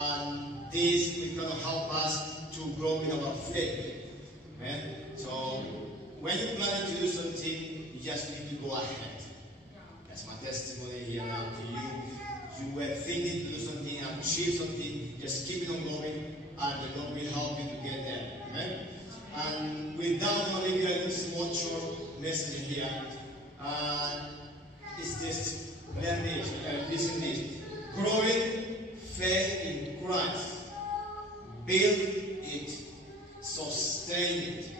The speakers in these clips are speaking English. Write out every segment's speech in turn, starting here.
And this is going to help us to grow in our faith. Amen. So when you plan to do something, you just need to go ahead. That's my testimony here now to you. You were thinking to do something and achieve something, just keep it on going, and the Lord will help you to get there. Amen. And without maybe a small short message here, it's this. Learn this, listen this. Growing faith in Christ. Build it, sustain it,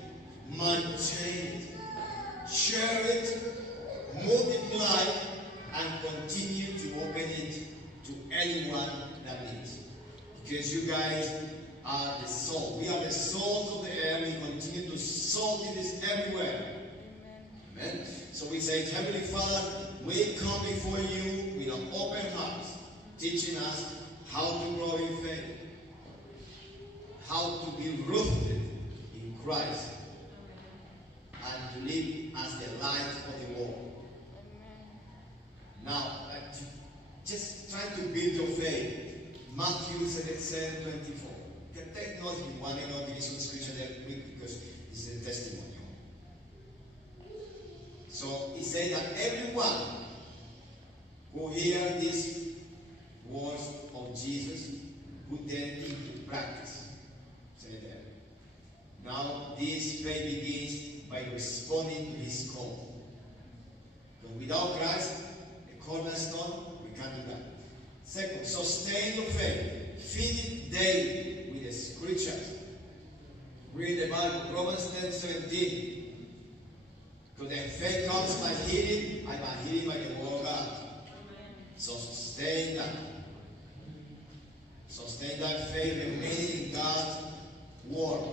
maintain it, share it, multiply, and continue to open it to anyone that needs. Because you guys are the salt. We are the salt of the air. We continue to salt it everywhere. Amen. So we say, Heavenly Father, we come before you with an open heart, teaching us how to grow in faith, how to be rooted in Christ, and to live as the light of the world. Now, just try to build your faith. Matthew 7:24. You can take notes if you want to know the scripture there quick because it's a testimony. So he said that everyone who hears these words of Jesus put them into practice. Say that. Now this faith begins by responding to his call. But without Christ, the cornerstone, we can't do that. Second, sustain your faith. Feed it daily with the scriptures. Read the Bible, Romans 10:17. Because the faith comes by hearing, and by hearing by the word of God. So sustain that. Sustain that faith, remain in God's word.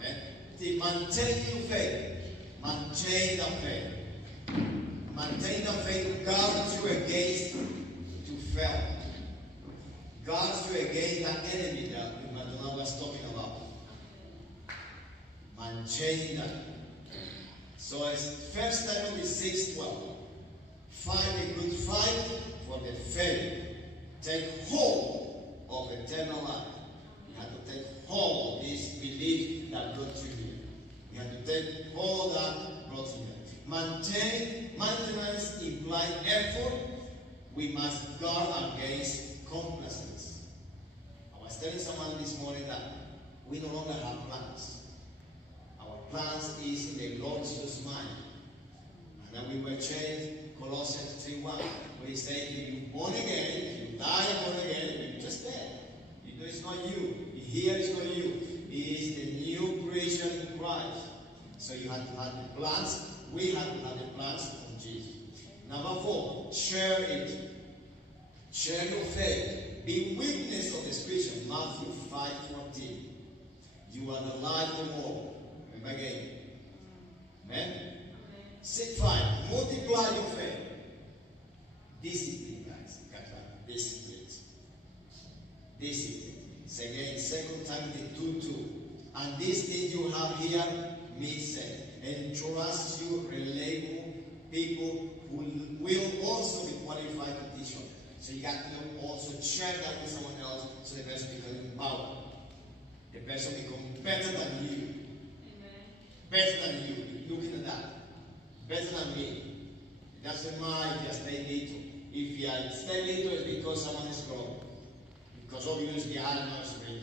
Amen. Maintain your faith. Maintain that faith. Maintain the faith. Guard you against to fail. Guard you against that enemy that Madonna was talking about. Maintain that. So it's 1 Timothy 6:12. Fight a good fight for the faith. Take hold of eternal life. You have to take hold of this belief that brought you here. You have to take hold of that brought you here. Maintenance implies effort. We must guard against complacence. I was telling someone this morning that we no longer have plans. Our plans is in the Lord Jesus' mind. And then we were changed, Colossians 3:1, where he said, if you're born again, if you die born again, you're just dead. You know it's not you. Here it's not you. It is the new creation in Christ. So you have to have the plans. We have to have the plans of Jesus. Number 4, share it. Share your faith. Be witness of the scripture. Matthew 5:14. You are the light of the world. Again. Amen. 5, multiply your faith. Discipline, guys. Discipline. Discipline. It's again 2 Timothy 2:2. And this thing you have here, me say, entrust you reliable people who will also be qualified to teach you. So you got to also share that with someone else so the person becomes empowered. The person becomes better than you. Better than you, looking at that. Better than me. It doesn't matter if you stay little. If you stay little, it's because someone is growing. Because obviously I am not straight.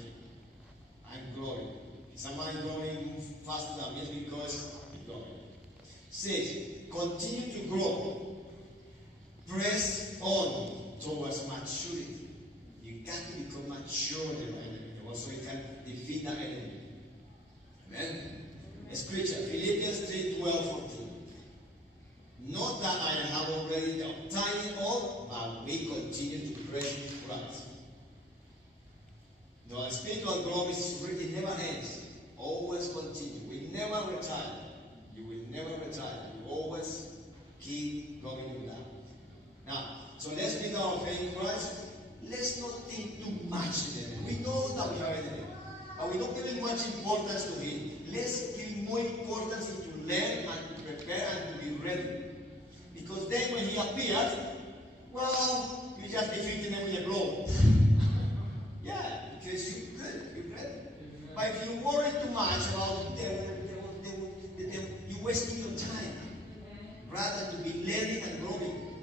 I'm growing. If someone is growing faster than me, it's because I'm growing. 6, continue to grow. Press on towards maturity. You got to become mature in the enemy, so you can defeat the enemy. Amen. Scripture, Philippians 3:12-14. Not that I have already obtained it all, but we continue to press to Christ. No, spiritual growth it never ends. Always continue. We never retire. You will never retire. You always keep going with that. Now, so let's build our faith in Christ. Let's not think too much in it. We know that we are in it. But we don't give much importance to it. Let's give more importance to learn and to prepare and to be ready. Because then when he appears, well, you just defeated him with a blow. Yeah. feels you good. You ready? But if you worry too much about the devil, you're wasting your time rather than to be learning and growing.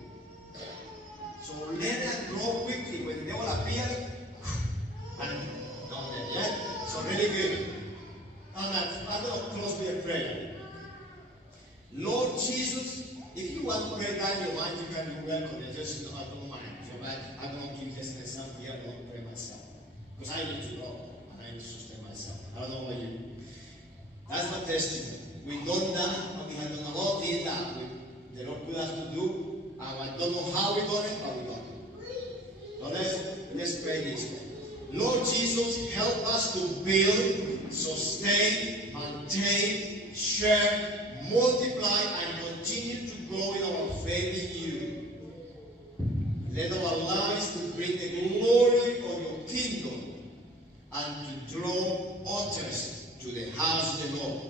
So learn and grow quickly. When the devil appears, and down there, yeah? So really good. And I'm going to close with a prayer. Lord Jesus, if you want to pray down your mind, you can be welcome. I don't mind. I'm going to give this example here. I'm going to pray myself. Because I need to grow and I need to sustain myself. I don't know about you. That's my testimony. We done that, and we have done a lot of things that the Lord put us to do. And I don't know how we done it, but we done it. So let's pray this way. Lord Jesus, help us to build, sustain, maintain, share, multiply, and continue to grow in our faith in you. Let our lives to bring the glory of your kingdom and to draw others to the house of the Lord,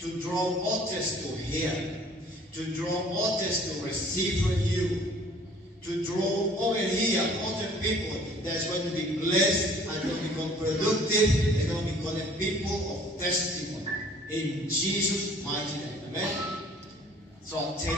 to draw others to hear, to draw others to receive from you, to draw over here other people that's going to be blessed and going to become productive and going to become a people of testimony. In Jesus' mighty name. Amen. So take